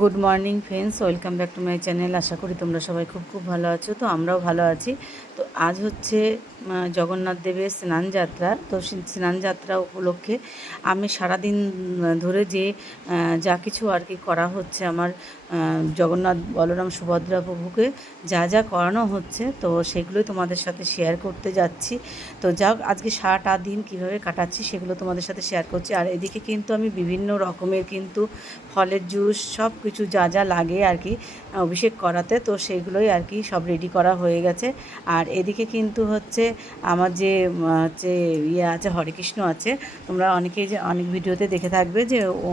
Good morning friends, welcome back to my channel. আশা করি তোমরা সবাই খুব খুব ভালো আছো। তো আমরাও ভালো আছি। তো আজ হচ্ছে জগন্নাথ দেবের স্নানযাত্রা। তো স্নানযাত্রা উপলক্ষে আমি সারাদিন ধরে যে যা কিছু আর কি করা হচ্ছে আমার জগন্নাথ বলরাম সুভদ্রা প্রভুকে যা যা করানো হচ্ছে, তো সেগুলোই তোমাদের সাথে শেয়ার করতে যাচ্ছি। তো যাক, আজকে সারাটা দিন কীভাবে কাটাচ্ছি সেগুলো তোমাদের সাথে শেয়ার করছি। আর এদিকে কিন্তু আমি বিভিন্ন রকমের কিন্তু ফলের জুস সব কিছু যা যা লাগে আর কি অভিষেক করাতে, তো সেইগুলোই আর কি সব রেডি করা হয়ে গেছে। আর এদিকে কিন্তু হচ্ছে আমার যে হচ্ছে ইয়ে আছে, হরে কৃষ্ণ আছে। তোমরা অনেকেই যে অনেক ভিডিওতে দেখে থাকবে যে ও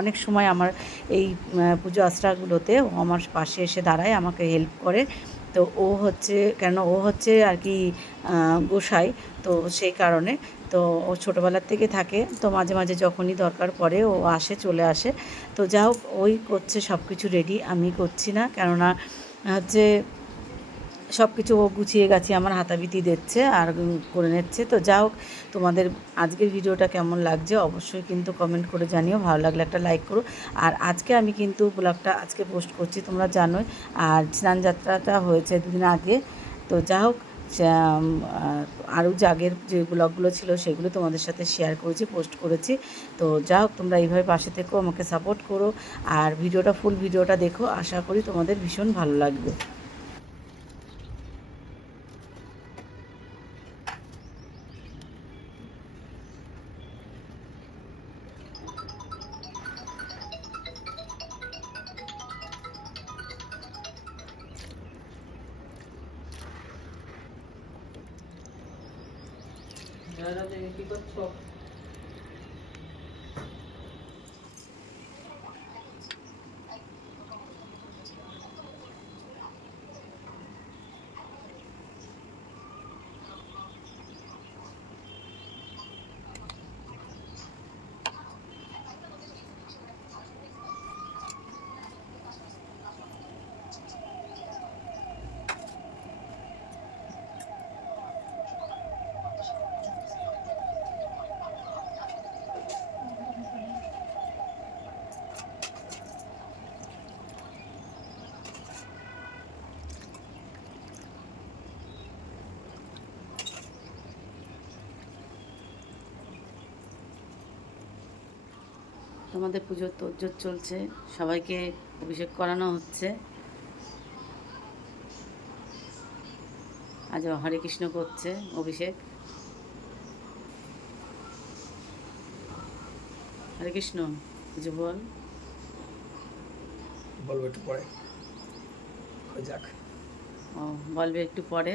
অনেক সময় আমার এই পুজো আশ্রাগুলোতে ও আমার পাশে এসে দাঁড়ায়, আমাকে হেল্প করে। তো ও হচ্ছে আর কি গোসাই, তো সেই কারণে তো ও ছোটোবেলার থেকে থাকে, তো মাঝে মাঝে যখনই দরকার পড়ে ও চলে আসে। তো যা হোক, ওই করছে সব কিছু রেডি, আমি করছি না, কেননা হচ্ছে সব কিছু ও গুছিয়ে গেছে, আমার হাতাবিতি দিচ্ছে আর করে নিচ্ছে। তো যা হোক, তোমাদের আজকের ভিডিওটা কেমন লাগছে অবশ্যই কিন্তু কমেন্ট করে জানিও, ভালো লাগলে একটা লাইক করো। আর আজকে আমি কিন্তু ব্লগটা আজকে পোস্ট করছি, তোমরা জানোই। আর স্নানযাত্রাটা হয়েছে দুদিন আগে। তো যা হোক, আরও যে আগের যে ব্লগগুলো ছিল সেগুলো তোমাদের সাথে শেয়ার করেছি, পোস্ট করেছি। তো যা হোক, তোমরা এইভাবে পাশে থেকো, আমাকে সাপোর্ট করো। আর ফুল ভিডিওটা দেখো, আশা করি তোমাদের ভীষণ ভালো লাগবে। কি করছো? তোমাদের পুজোর তোড়জোড় চলছে, সবাইকে অভিষেক করানো হচ্ছে। আজ হরে কৃষ্ণ করছে অভিষেক। হরে কৃষ্ণ কিছু বল। বলবো একটু পরে, হয়ে যাক। ও, বলবে একটু পরে।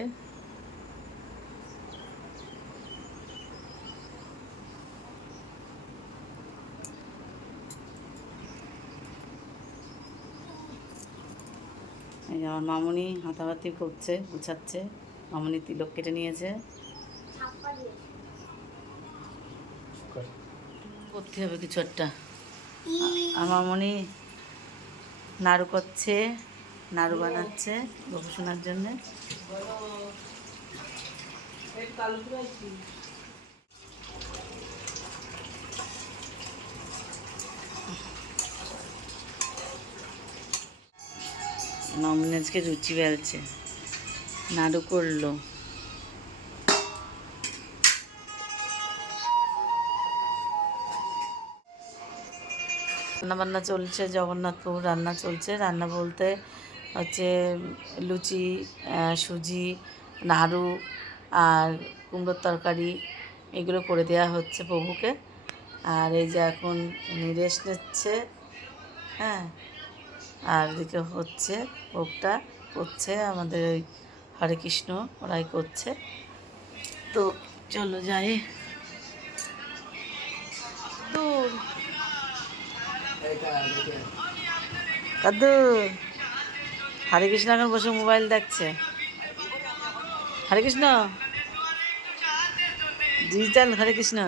এই যে আমার মামনি হাতাহাতি করছে, গুছাচ্ছে। মামনি তিলক কেটে নিয়েছে, করতে হবে কিছু একটা। আমার মামনি নাড়ু করছে, নাড়ু বানাচ্ছে গবেষণার জন্যে। মামনি আজকে রুচি বেলছে, নাড়ু করলো। রান্নাবান্না চলছে, জগন্নাথ প্রভুর রান্না চলছে। রান্না বলতে হচ্ছে লুচি, সুজি, নাড়ু আর কুমড়োর তরকারি, এগুলো করে দেওয়া হচ্ছে প্রভুকে। আর এই যে এখন উনি রেস্ট নিচ্ছে, হ্যাঁ। আর এদিকে হচ্ছে ভোগটা করছে আমাদের ওই হরে কৃষ্ণ, ওরাই করছে। তো চলো যাই। দূর কাদুর হরে কৃষ্ণ এখন বসে মোবাইল দেখছে। হরে কৃষ্ণ ডিজিটাল হরে কৃষ্ণ।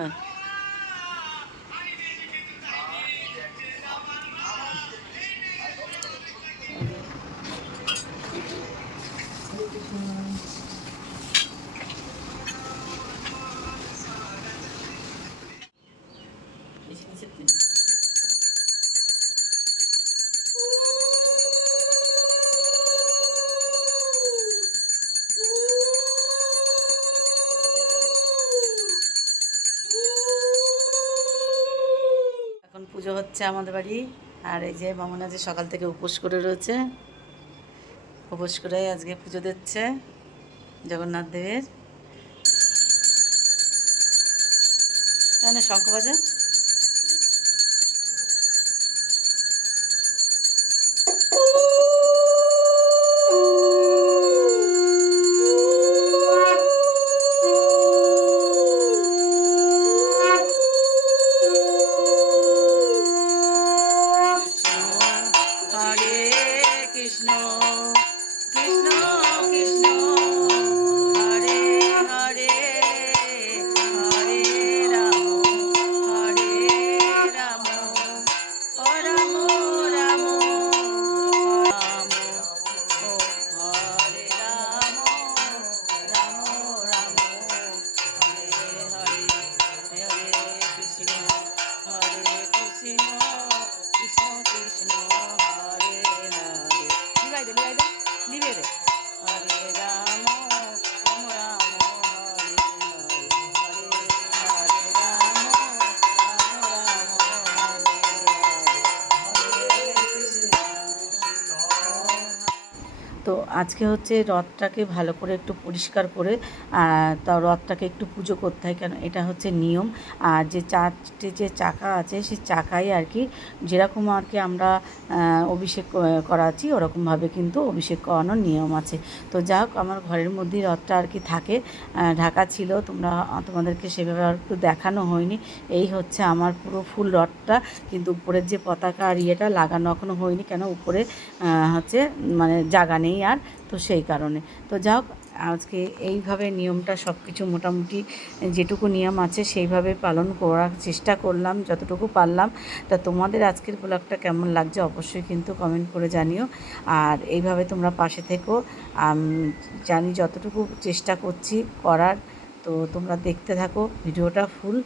হচ্ছে আমাদের বাড়ি। আর এই যে মামুন আজ সকাল থেকে উপোস করে রয়েছে, উপোস করে আজকে পুজো দিচ্ছে জগন্নাথ দেবের। শঙ্খ বাজে। তো আজকে হচ্ছে রথটাকে ভালো করে একটু পরিষ্কার করে তা রথটাকে একটু পুজো করতে হয়, কেন এটা হচ্ছে নিয়ম। আর যে চারটে যে চাকা আছে সেই চাকাই আর কি যেরকম আর কি আমরা অভিষেক করাচ্ছি ওরকমভাবে কিন্তু অভিষেক করানোর নিয়ম আছে। তো যা হোক, আমার ঘরের মধ্যেই রথটা আর কি থাকে, ঢাকা ছিল, তোমাদেরকে সেভাবে আর একটু দেখানো হয়নি। এই হচ্ছে আমার পুরো ফুল রথটা, কিন্তু উপরের যে পতাকা আর ইয়েটা লাগানো এখনও হয়নি, কেন উপরে হচ্ছে মানে জায়গা নেই আর, তো সেই কারণে। তো যা হোক, আজকে এইভাবে নিয়মটা সব কিছু মোটামুটি যেটুকু নিয়ম আছে সেইভাবে পালন করার চেষ্টা করলাম যতটুকু পারলাম। তা তোমাদের আজকের ব্লগটা কেমন লাগছে অবশ্যই কিন্তু কমেন্ট করে জানিও। আর এইভাবে তোমরা পাশে থেকো, জানি যতটুকু চেষ্টা করছি করার। তো তোমরা দেখতে থাকো ভিডিওটা ফুল।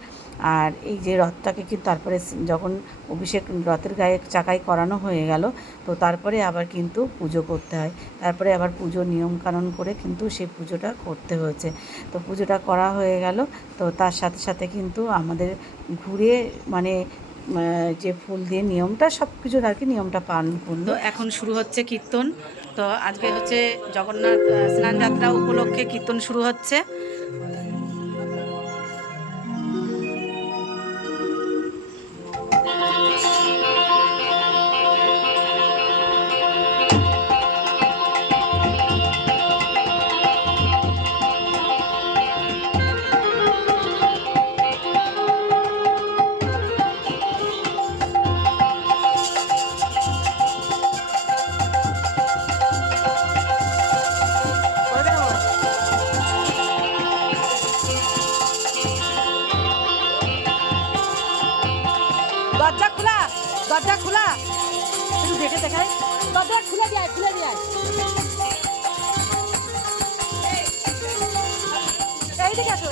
আর এই যে রথটাকে কিন্তু তারপরে যখন অভিষেক রথের গায়ে চাকাই করানো হয়ে গেল, তো তারপরে আবার কিন্তু পুজো করতে হয়, তারপরে আবার পুজোর নিয়মকানুন করে কিন্তু সেই পুজোটা করতে হয়েছে। তো পুজোটা করা হয়ে গেল, তো তার সাথে সাথে কিন্তু আমাদের ঘুরে মানে যে ফুল দিয়ে নিয়মটা সব কিছুর আর কি নিয়মটা পালন করলো। এখন শুরু হচ্ছে কীর্তন। তো আজকে হচ্ছে জগন্নাথ স্নানযাত্রা উপলক্ষে কীর্তন শুরু হচ্ছে। দরজা খোলা, দরজা খোলা, একটু দেখে দেখায়, দরজা খুলে দেয়, খুলে দেয়। এইদিকে আসো।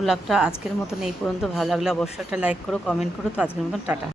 ব্লগটা আজকের মতন এই পর্যন্ত। ভালো লাগলে অবশ্যই একটা লাইক করো, কমেন্ট করো। তো আজকের মতন টাটা।